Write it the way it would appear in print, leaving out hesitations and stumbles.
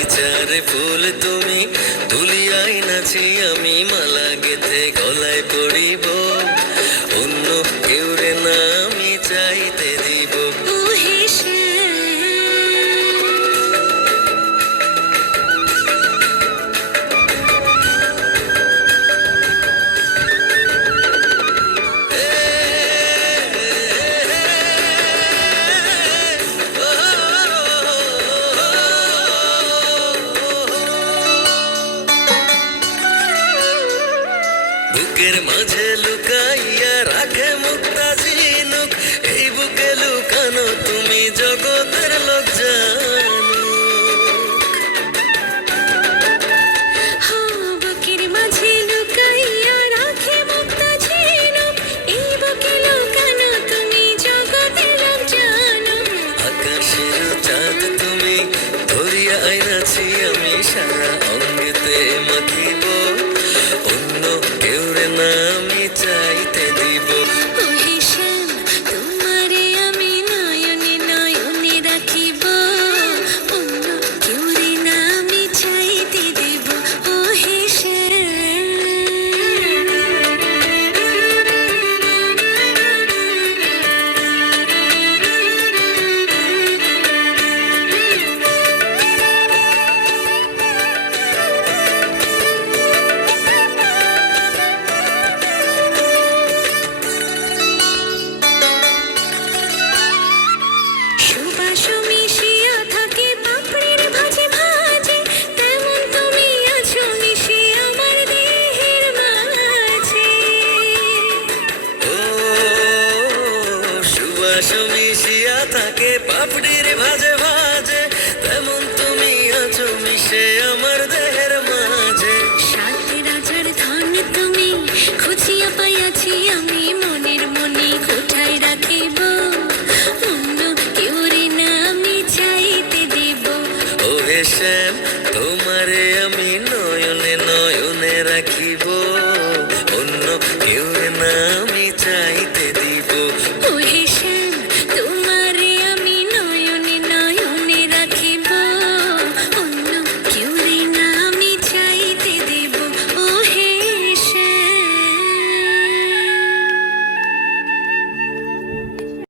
বাগিচারে ফুল তুমি তুলিয়াই নাছি আমি মালা গেথে গলায় পড়িব অন্য কেউ রে না আমি চাইতে দিব বুকের মাঝে লুকাইয়া রাখে মুক্তা ঝিনুক এই বুকে লুকানো তুমি জগতের লোক জানো বুকের মাঝে লুকাইয়া রাখে মুক্তা ঝিনুক এই বুকে লুকানো তুমি জগতের লোক জানো আকাশের চাঁদ তুমি ধরিয়া আইনাছি আমি সারা অঙ্গেতে মাখিব অন্য কেউ রে না আমি চাইতে দিব তোমারে আমি নয়নে নয়নে রাখিব অন্য কেউ রে না আমি চাইতে দেব ও হেসে সুবাস মিশিয়া থাকে পাপড়ির ভাজে ভাজে তেমন তুমি আছো মিশে আমার দেহের মাঝে ও সুবাস মিশিয়া থাকে পাপড়ির ভাজে ভাজে তেমন তুমি আছো মিশে আমার দেহের মাঝে সাত রাজার ধন তুমি খুঁজিয়া পাইয়াছি আমি মনের মনে কোথায় রাখিব অন্য কেউ রে না আমি চাইতে দেব ও হে শ্যাম তোমারে আমি নয়নে নয়নে রাখিব অন্য কেউ না